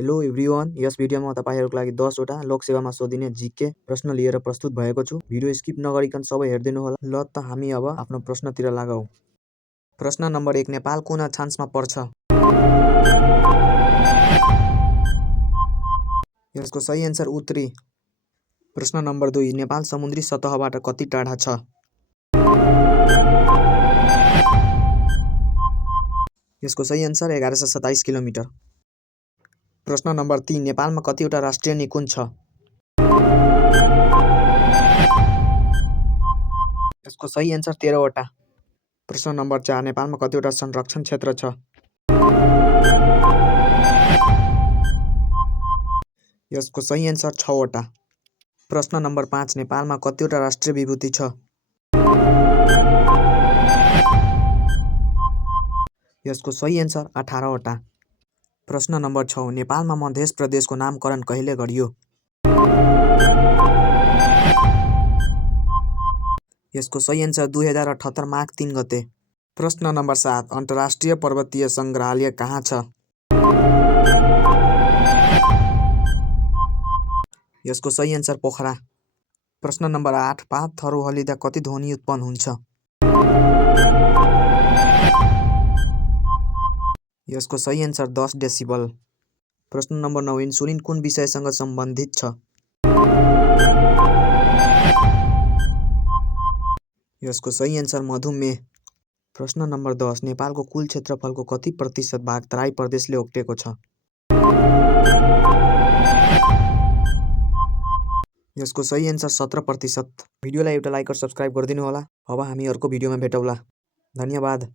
Hello everyone, यस भिडियोमा तपाईहरुको लागि 10 वटा लोकसेवामा सोधिने जीके प्रश्न लिएर प्रस्तुत भएको छु। भिडियो स्किप नगरिकन सबै हेर्दिनु होला। ल त हामी अब आफ्नो प्रश्नतिर लागौं। प्रश्न नम्बर 1, नेपाल कुन अक्षांशमा पर्छ? यसको सही आन्सर उत्तरी। प्रश्न नम्बर 2, नेपाल समुद्री सतहबाट कति टाढा छ? यसको सही आन्सर 1127 किलोमिटर। प्रश्न नम्बर 3, नेपालमा कतिवटा राष्ट्रिय निकुञ्ज छ? यसको सही आन्सर 13 वटा। प्रश्न नम्बर 4, नेपालमा कतिवटा संरक्षण क्षेत्र छ? यसको सही आन्सर 6 वटा। प्रश्न नम्बर 5, नेपालमा कतिवटा राष्ट्रिय विभूति छ? यसको सही आन्सर 18 वटा। प्रश्न नम्बर 6, नेपालमा मध्य प्रदेशको नामकरण कहिले गरियो? यसको सही आन्सर 2078 माघ 3 गते। प्रश्न नम्बर 7, अन्तर्राष्ट्रिय पर्वतीय संग्रहालय कहाँ छ? यसको सही आन्सर पोखरा। प्रश्न नम्बर 8, पातहरू हल्लिँदा कति ध्वनि उत्पन्न हुन्छ? यसको सही आन्सर 10 डेसिबल। प्रश्न नम्बर 9, इन्सुलिन कुन विषयसँग सम्बन्धित छ? यसको सही आन्सर मधुमेह। प्रश्न नम्बर 10, नेपालको कुल क्षेत्रफलको कति प्रतिशत भाग तराई प्रदेशले ओगटेको छ? यसको सही आन्सर 17%। भिडियोलाई एउटा लाइक र सब्स्क्राइब गरिदिनु होला। अब हामी अर्को भिडियोमा भेटौँला। धन्यवाद।